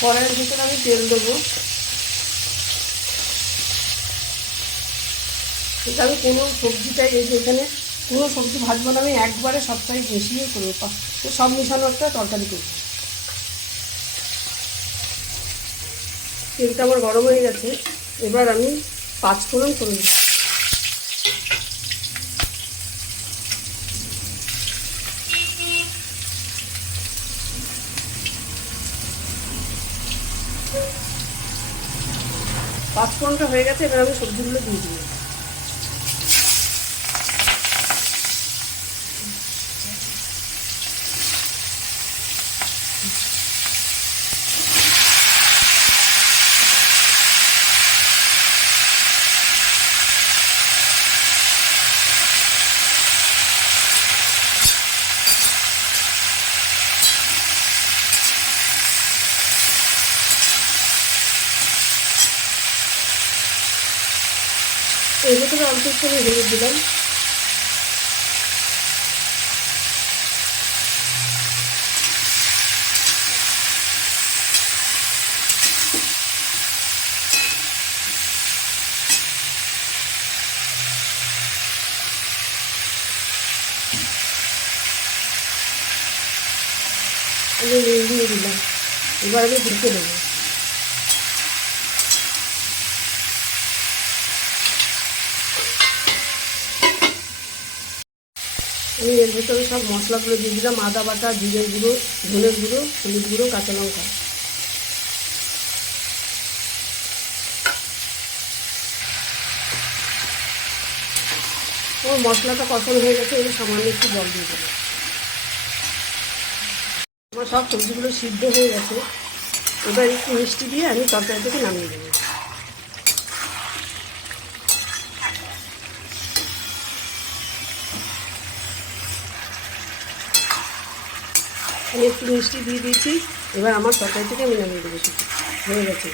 কড়াইয়ের ভিতরে আমি তেল দেবো। আমি কোনো সবজিটাই এই যে এখানে কোনো সবজি ভাজবো না, আমি একবারে সবটাই মিশিয়ে করব। তো সব মিশানো একটা তরকারি করব। তেলটা আমার গরম হয়ে গেছে, এবার আমি পাঁচ ফোড়ন করে দেবো। পাঁচ ফোড়নটা হয়ে গেছে এবার আমি সবজিগুলো দিয়ে দিই এর ভিতরে অল্প একটু আমি হলুদ দিলাম আমি নুন দিয়ে দিলাম এবার আমি ঢেকে দেবো আমি এর ভেতরে সব মশলাগুলো দিয়ে দিলাম, আদা বাটা জিরের গুঁড়ো ধনের গুঁড়ো, হলুদ গুঁড়ো, কাঁচা লঙ্কা। ও, মশলাটা কষানো হয়ে গেছে, এবার সামান্য একটু জল দিয়ে দেবো। আমার সব সবজিগুলো সিদ্ধ হয়ে গেছে। এবার একটু মিষ্টি দিয়ে আমি তরকারি থেকে নামিয়ে দেবো। আমি একটু মিষ্টি দিয়ে দিয়েছি এবার আমার তরকারি থেকে আমি নামিয়ে দেবো হয়ে গেছে